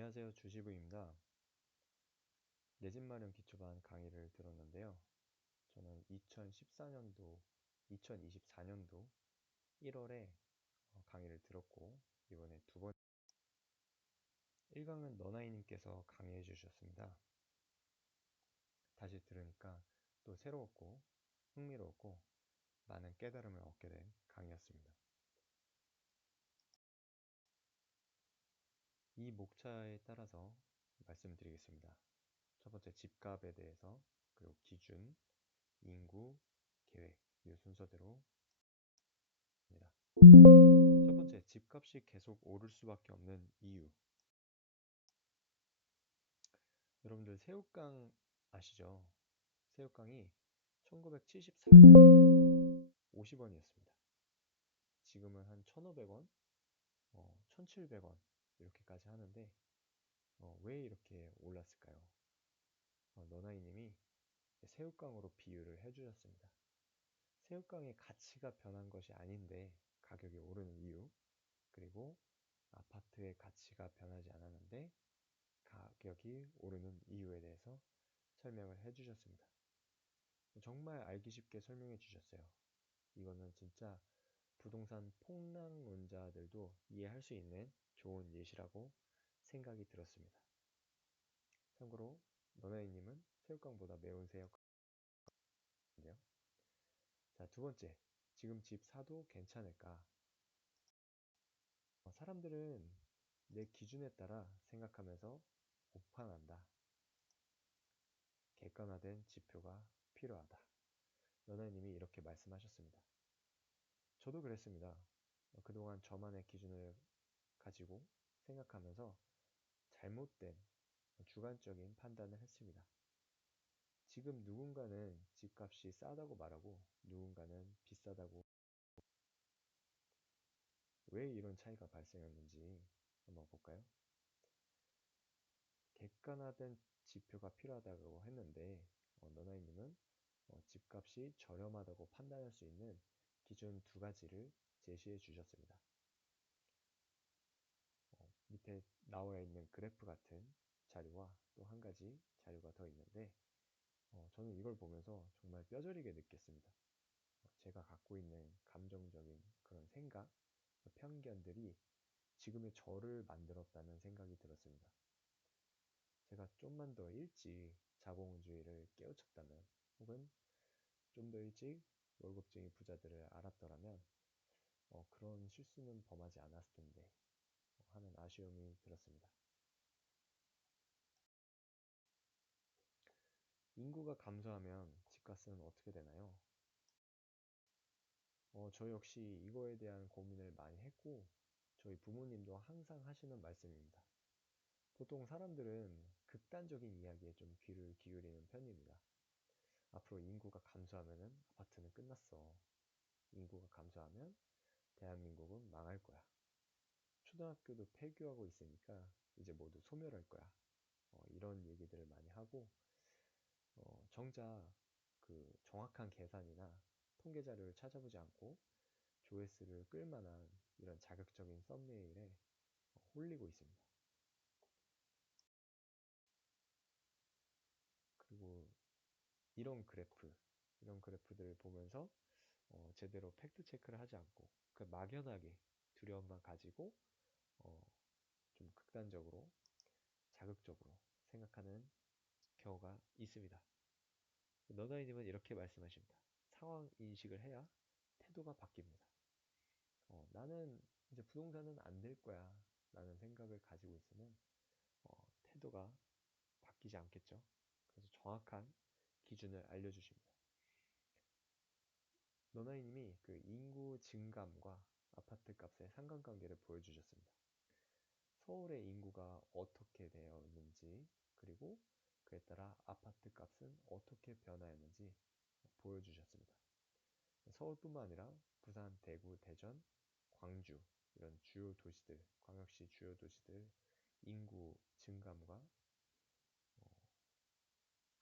안녕하세요. 주시부입니다. 내 집 마련 기초반 강의를 들었는데요. 저는 2024년도 1월에 강의를 들었고, 이번에 두 번, 1강은 너나이님께서 강의해 주셨습니다. 다시 들으니까 또 새로웠고, 흥미로웠고, 많은 깨달음을 얻게 된 강의였습니다. 이 목차에 따라서 말씀드리겠습니다. 첫 번째 집값에 대해서, 그리고 기준, 인구, 계획, 이 순서대로 입니다. 첫 번째, 집값이 계속 오를 수밖에 없는 이유. 여러분들 새우깡 아시죠? 새우깡이 1974년에는 50원이었습니다. 지금은 한 1,500원, 1,700원 이렇게까지 하는데 왜 이렇게 올랐을까요? 너나이님이 새우깡으로 비유를 해주셨습니다. 새우깡의 가치가 변한 것이 아닌데 가격이 오르는 이유, 그리고 아파트의 가치가 변하지 않았는데 가격이 오르는 이유에 대해서 설명을 해주셨습니다. 정말 알기 쉽게 설명해 주셨어요. 이거는 진짜 부동산 폭락론자들도 이해할 수 있는 좋은 예시라고 생각이 들었습니다. 참고로 너나이님은 새우깡보다 매운 새우깡인데요. 자, 두 번째, 지금 집 사도 괜찮을까? 사람들은 내 기준에 따라 생각하면서 오판한다. 객관화된 지표가 필요하다. 너나이님이 이렇게 말씀하셨습니다. 저도 그랬습니다. 그동안 저만의 기준을 가지고 생각하면서 잘못된 주관적인 판단을 했습니다. 지금 누군가는 집값이 싸다고 말하고 누군가는 비싸다고. 왜 이런 차이가 발생했는지 한번 볼까요? 객관화된 지표가 필요하다고 했는데 너나이님은 집값이 저렴하다고 판단할 수 있는 기준 두 가지를 제시해 주셨습니다. 밑에 나와 있는 그래프 같은 자료와 또 한 가지 자료가 더 있는데 저는 이걸 보면서 정말 뼈저리게 느꼈습니다. 제가 갖고 있는 감정적인 그런 생각, 편견들이 지금의 저를 만들었다는 생각이 들었습니다. 제가 좀만 더 일찍 자본주의를 깨우쳤다면, 혹은 좀 더 일찍 월급쟁이 부자들을 알았더라면 그런 실수는 범하지 않았을 텐데 하는 아쉬움이 들었습니다. 인구가 감소하면 집값은 어떻게 되나요? 저 역시 이거에 대한 고민을 많이 했고 저희 부모님도 항상 하시는 말씀입니다. 보통 사람들은 극단적인 이야기에 좀 귀를 기울이는 편입니다. 앞으로 인구가 감소하면은 아파트는 끝났어. 인구가 감소하면 대한민국은 망할 거야. 초등학교도 폐교하고 있으니까 이제 모두 소멸할 거야. 이런 얘기들을 많이 하고 정작 그 정확한 계산이나 통계 자료를 찾아보지 않고 조회수를 끌만한 이런 자극적인 썸네일에 홀리고 있습니다. 그리고 이런 그래프들을 보면서 제대로 팩트 체크를 하지 않고 그 막연하게 두려움만 가지고 어, 좀 극단적으로 자극적으로 생각하는 경우가 있습니다. 너다이님은 이렇게 말씀하십니다. 상황 인식을 해야 태도가 바뀝니다. 나는 이제 부동산은 안 될 거야 라는 생각을 가지고 있으면 태도가 바뀌지 않겠죠. 그래서 정확한 기준을 알려주십니다. 너나이님이 그 인구 증감과 아파트 값의 상관관계를 보여주셨습니다. 서울의 인구가 어떻게 되어 있는지, 그리고 그에 따라 아파트 값은 어떻게 변화했는지 보여주셨습니다. 서울뿐만 아니라 부산, 대구, 대전, 광주 이런 주요 도시들, 광역시 주요 도시들 인구 증감과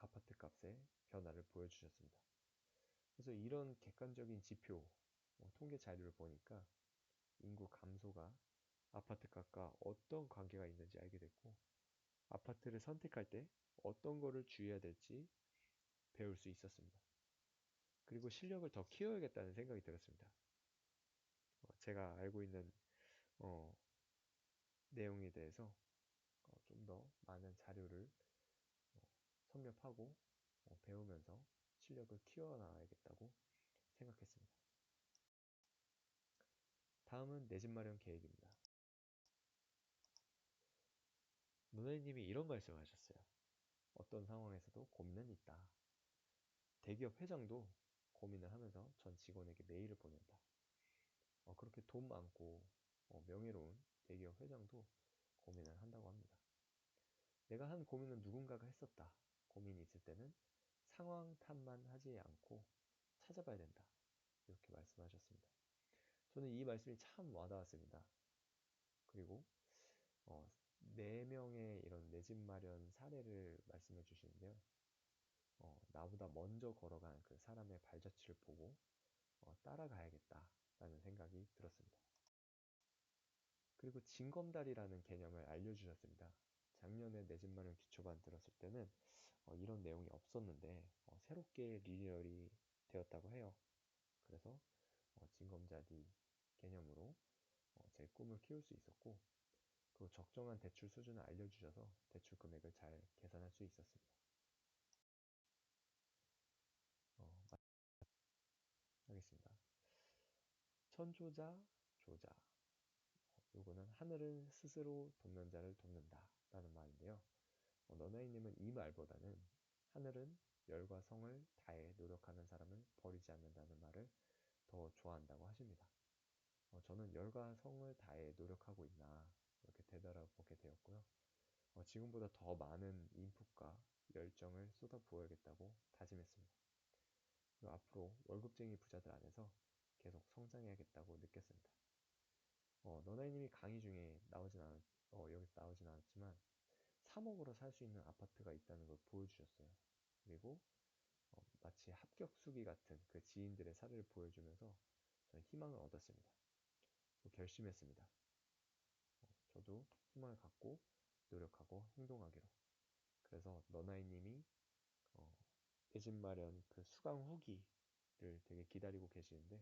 아파트 값의 변화를 보여주셨습니다. 그래서 이런 객관적인 지표, 통계 자료를 보니까 인구 감소가 아파트 값과 어떤 관계가 있는지 알게 됐고, 아파트를 선택할 때 어떤 거를 주의해야 될지 배울 수 있었습니다. 그리고 실력을 더 키워야겠다는 생각이 들었습니다. 제가 알고 있는 어, 내용에 대해서 좀 더 많은 자료를 어, 섭렵하고 배우면서 실력을 키워나가야겠다고 생각했습니다. 다음은 내 집 마련 계획입니다. 노나이님이 이런 말씀을 하셨어요. 어떤 상황에서도 고민은 있다. 대기업 회장도 고민을 하면서 전 직원에게 메일을 보낸다. 그렇게 돈 많고 명예로운 대기업 회장도 고민을 한다고 합니다. 내가 한 고민은 누군가가 했었다. 고민이 있을 때는 상황 탓만 하지 않고 찾아봐야 된다. 이렇게 말씀하셨습니다. 저는 이 말씀이 참 와닿았습니다. 그리고 4명의 이런 내 집 마련 사례를 말씀해 주시는데요. 나보다 먼저 걸어간 그 사람의 발자취를 보고 따라가야겠다라는 생각이 들었습니다. 그리고 징검다리라는 개념을 알려주셨습니다. 작년에 내 집 마련 기초반 들었을 때는 이런 내용이 없었는데 새롭게 리뉴얼이 되었다고 해요. 그래서 징검다리 개념으로 제 꿈을 키울 수 있었고, 그 적정한 대출 수준을 알려주셔서 대출 금액을 잘 계산할 수 있었습니다. 하겠습니다. 천조자, 조자. 요거는 하늘은 스스로 돕는 자를 돕는다 라는 말인데요. 너나이님은 이 말보다는 하늘은 열과 성을 다해 노력하는 사람을 버리지 않는다는 말을 더 좋아한다고 하십니다. 저는 열과 성을 다해 노력하고 있나 이렇게 되돌아보게 되었고요. 지금보다 더 많은 인풋과 열정을 쏟아 부어야겠다고 다짐했습니다. 그리고 앞으로 월급쟁이 부자들 안에서 계속 성장해야겠다고 느꼈습니다. 너나이님이 강의 중에 여기서 나오진 않았지만 3억으로 살 수 있는 아파트가 있다는 걸 보여주셨어요. 그리고 마치 합격수기 같은 그 지인들의 사례를 보여주면서 저는 희망을 얻었습니다. 결심했습니다. 저도 희망을 갖고 노력하고 행동하기로. 그래서 너나이님이 내 집 마련 그 수강 후기를 되게 기다리고 계시는데,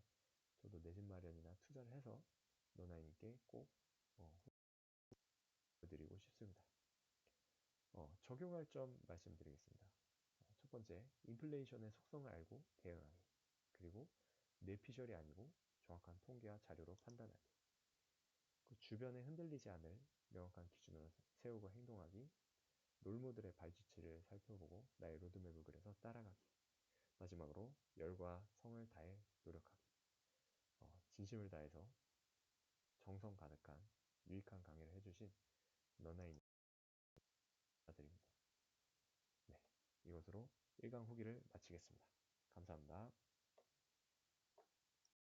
저도 내 집 마련이나 투자를 해서 너나이님께 꼭 보여드리고 싶습니다. 적용할 점 말씀드리겠습니다. 첫 번째, 인플레이션의 속성을 알고 대응하기. 그리고 뇌피셜이 아니고 정확한 통계와 자료로 판단하기. 그 주변에 흔들리지 않을 명확한 기준으로 세우고 행동하기. 롤모델의 발자취를 살펴보고 나의 로드맵을 그려서 따라가기. 마지막으로 열과 성을 다해 노력하기. 진심을 다해서 정성 가득한 유익한 강의를 해주신 너나인 감사드립니다. 네, 이것으로 1강 후기를 마치겠습니다. 감사합니다.